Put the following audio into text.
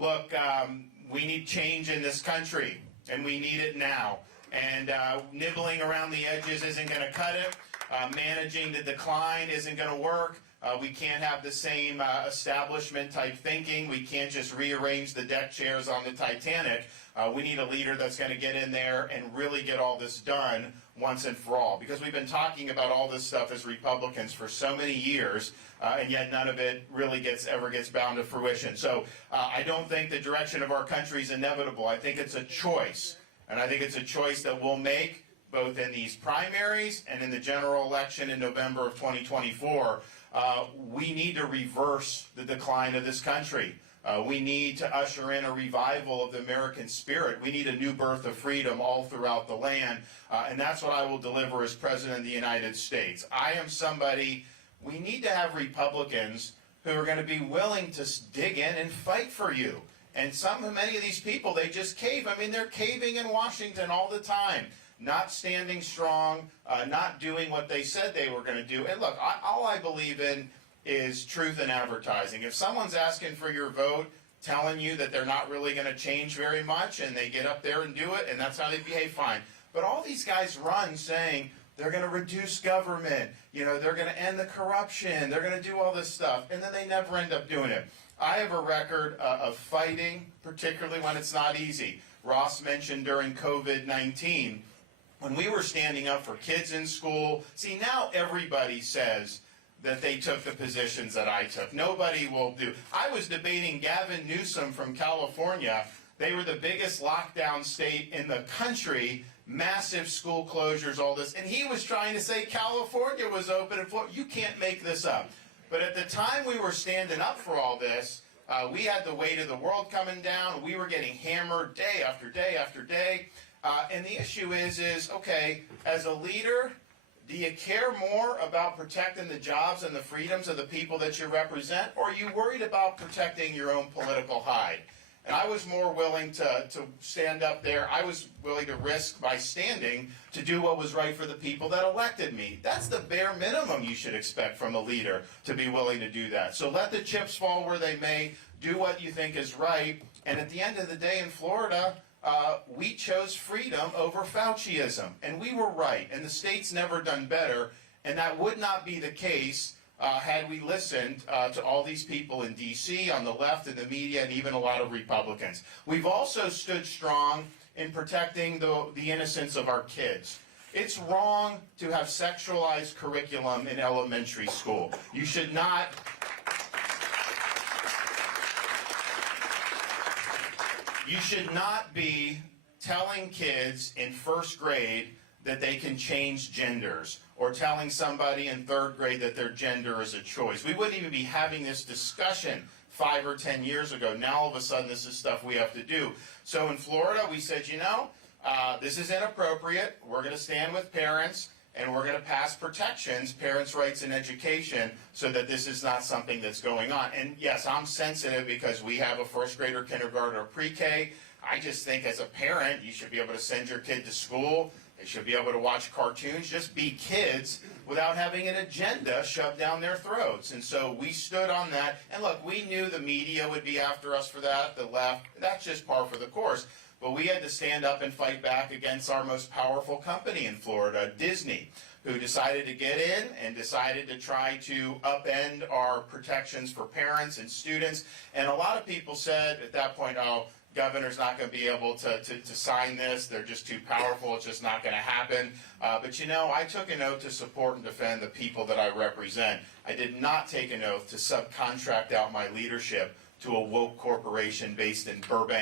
Look, we need change in this country, and we need it now. And nibbling around the edges isn't going to cut it. Managing the decline isn't going to work. We can't have the same establishment type thinking. We can't just rearrange the deck chairs on the Titanic. We need a leader that's going to get in there and really get all this done once and for all. Because we've been talking about all this stuff as Republicans for so many years, and yet none of it really ever gets bound to fruition. So I don't think the direction of our country is inevitable. I think it's a choice. And I think it's a choice that we'll make both in these primaries and in the general election in November of 2024. We need to reverse the decline of this country. We need to usher in a revival of the American spirit. We need a new birth of freedom all throughout the land. And that's what I will deliver as President of the United States. I am somebody, we need to have Republicans who are going to be willing to dig in and fight for you. And many of these people, they just cave. I mean, they're caving in Washington all the time, not standing strong, not doing what they said they were going to do. And look, all I believe in is truth in advertising. If someone's asking for your vote, telling you that they're not really going to change very much, and they get up there and do it, and that's how they behave, fine. But all these guys run saying they're going to reduce government, they're going to end the corruption, they're going to do all this stuff, and then they never end up doing it. I have a record of fighting, particularly when it's not easy. Ross mentioned during COVID-19, when we were standing up for kids in school. See, now everybody says that they took the positions that I took. Nobody will do. I was debating Gavin Newsom from California. They were the biggest lockdown state in the country, massive school closures, all this. And he was trying to say California was open and Florida. You can't make this up. But at the time we were standing up for all this, we had the weight of the world coming down. We were getting hammered day after day after day. And the issue is, okay, as a leader, do you care more about protecting the jobs and the freedoms of the people that you represent, or are you worried about protecting your own political hide? And I was more willing to stand up there. I was willing to risk my standing to do what was right for the people that elected me. That's the bare minimum you should expect from a leader, to be willing to do that. So let the chips fall where they may. Do what you think is right. And at the end of the day in Florida, we chose freedom over Fauciism. And we were right. And the state's never done better. And that would not be the case had we listened to all these people in D.C., on the left, in the media, and even a lot of Republicans. We've also stood strong in protecting the innocence of our kids. It's wrong to have sexualized curriculum in elementary school. You should not be telling kids in first grade that they can change genders, or telling somebody in third grade that their gender is a choice. We wouldn't even be having this discussion 5 or 10 years ago. Now all of a sudden this is stuff we have to do. So in Florida we said, this is inappropriate. We're going to stand with parents, and we're going to pass protections, parents' rights in education, so that this is not something that's going on. And yes, I'm sensitive because we have a first grader, kindergarten, or pre-K. I just think as a parent, you should be able to send your kid to school. They should be able to watch cartoons, just be kids, without having an agenda shoved down their throats. And so we stood on that. And look, we knew the media would be after us for that, the left. That's just par for the course. But we had to stand up and fight back against our most powerful company in Florida, Disney, who decided to get in and decided to try to upend our protections for parents and students. And a lot of people said at that point, oh, governor's not going to be able to sign this. They're just too powerful. It's just not going to happen. But I took an oath to support and defend the people that I represent. I did not take an oath to subcontract out my leadership to a woke corporation based in Burbank.